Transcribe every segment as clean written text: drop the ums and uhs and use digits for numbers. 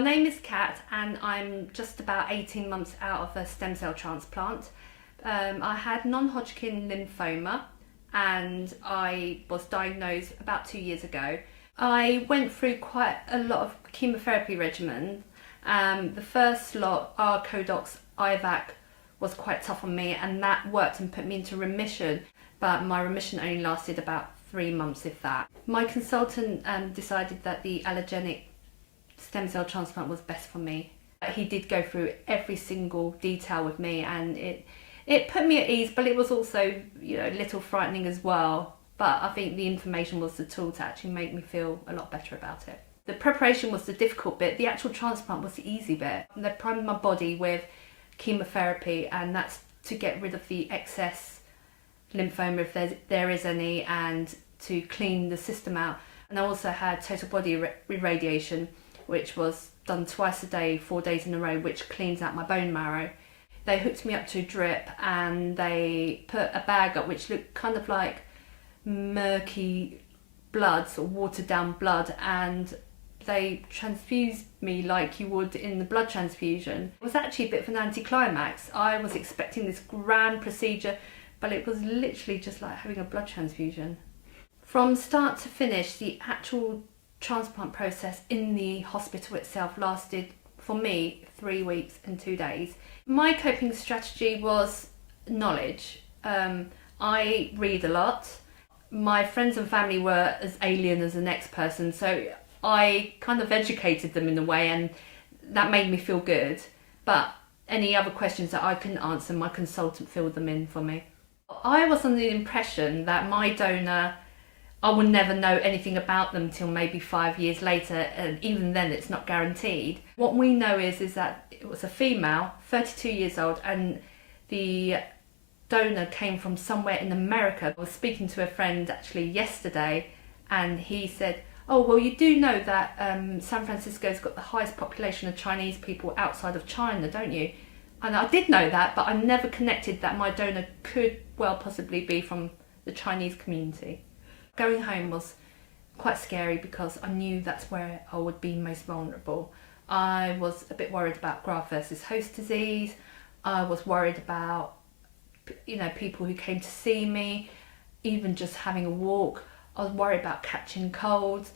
My name is Kat and I'm just about 18 months out of a stem cell transplant. I had non-Hodgkin lymphoma and I was diagnosed about 2 years ago. I went through quite a lot of chemotherapy regimen. The first lot, Codox, IVAC, was quite tough on me, and that worked and put me into remission, but my remission only lasted about 3 months, if that. My consultant decided that the allogeneic stem cell transplant was best for me. He did go through every single detail with me, and it put me at ease, but it was also, a little frightening as well. But I think the information was the tool to actually make me feel a lot better about it. The preparation was the difficult bit. The actual transplant was the easy bit. They primed my body with chemotherapy, and that's to get rid of the excess lymphoma if there is any, and to clean the system out. And I also had total body irradiation, which was done twice a day, 4 days in a row, which cleans out my bone marrow. They hooked me up to a drip and they put a bag up which looked kind of like murky blood, or watered down blood, and they transfused me like you would in the blood transfusion. It was actually a bit of an anticlimax. I was expecting this grand procedure, but it was literally just like having a blood transfusion. From start to finish, the actual transplant process in the hospital itself lasted, for me, 3 weeks and 2 days. My coping strategy was knowledge. I read a lot. My friends and family were as alien as the next person, so I kind of educated them in a way, and that made me feel good. But any other questions that I couldn't answer, my consultant filled them in for me. I was under the impression that my donor, I will never know anything about them till maybe 5 years later, and even then it's not guaranteed. What we know is that it was a female, 32 years old, and the donor came from somewhere in America. I was speaking to a friend actually yesterday, and he said, "Oh, well, you do know that San Francisco's got the highest population of Chinese people outside of China, don't you?" And I did know that, but I never connected that my donor could well possibly be from the Chinese community. Going home was quite scary because I knew that's where I would be most vulnerable. I was a bit worried about graft versus host disease. I was worried about, people who came to see me, even just having a walk. I was worried about catching colds.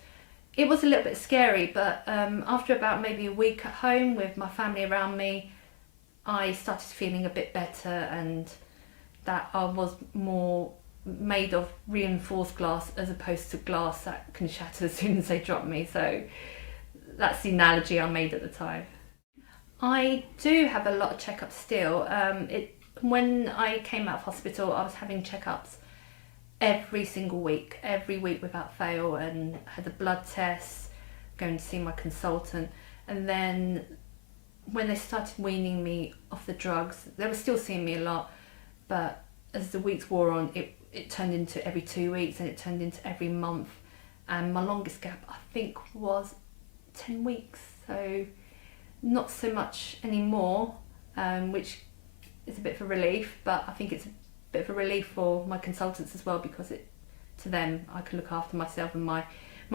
It was a little bit scary, but after about maybe a week at home with my family around me, I started feeling a bit better, and that I was more made of reinforced glass as opposed to glass that can shatter as soon as they drop me. So that's the analogy I made at the time. I do have a lot of checkups still. When I came out of hospital, I was having checkups every single week, every week without fail, and had a blood test, going to see my consultant. And then when they started weaning me off the drugs, they were still seeing me a lot, but as the weeks wore on, it turned into every 2 weeks, and it turned into every month. And my longest gap, I think, was 10 weeks. So not so much anymore, which is a bit of a relief, but I think it's a bit of a relief for my consultants as well, because to them, I can look after myself, and my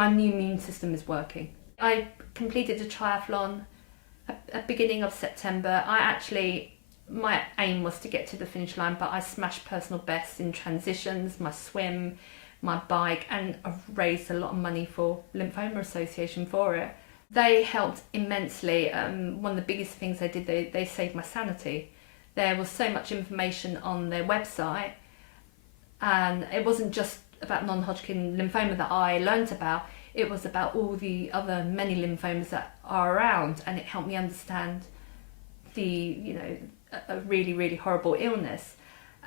new immune system is working. I completed a triathlon at beginning of September. My aim was to get to the finish line, but I smashed personal bests in transitions, my swim, my bike, and I've raised a lot of money for Lymphoma Association for it. They helped immensely. One of the biggest things they did, they saved my sanity. There was so much information on their website, and it wasn't just about non-Hodgkin lymphoma that I learnt about, it was about all the other many lymphomas that are around, and it helped me understand a really, really horrible illness.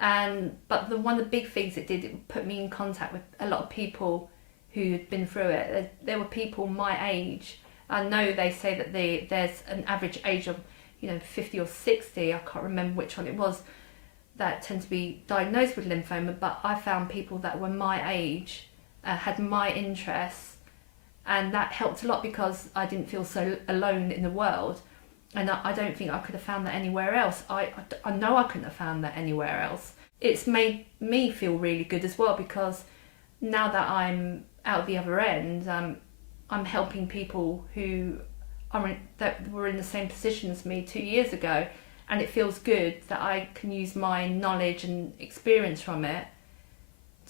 But one of the big things it did, it put me in contact with a lot of people who had been through it. There were people my age. I know they say that there's an average age of 50 or 60, I can't remember which one it was, that tend to be diagnosed with lymphoma, but I found people that were my age, had my interests, and that helped a lot because I didn't feel so alone in the world. And I don't think I could have found that anywhere else. I know I couldn't have found that anywhere else. It's made me feel really good as well, because now that I'm out the other end, I'm helping people who that were in the same position as me 2 years ago, and it feels good that I can use my knowledge and experience from it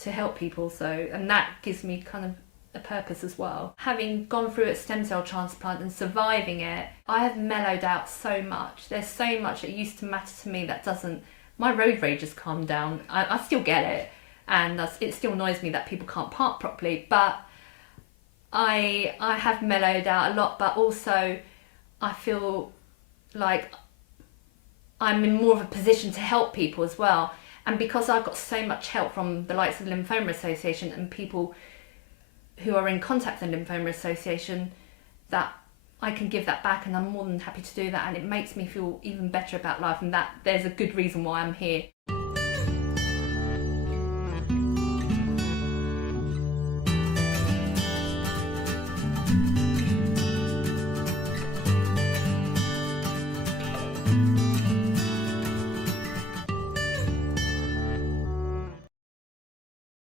to help people. So, and that gives me kind of a purpose as well. Having gone through a stem cell transplant and surviving it, I have mellowed out so much. There's so much that used to matter to me that doesn't. My road rage has calmed down. I still get it, and it still annoys me that people can't park properly, but I have mellowed out a lot. But also I feel like I'm in more of a position to help people as well. And because I've got so much help from the likes of the Lymphoma Association and people who are in contact with the Lymphoma Association, that I can give that back, and I'm more than happy to do that, and it makes me feel even better about life, and that there's a good reason why I'm here.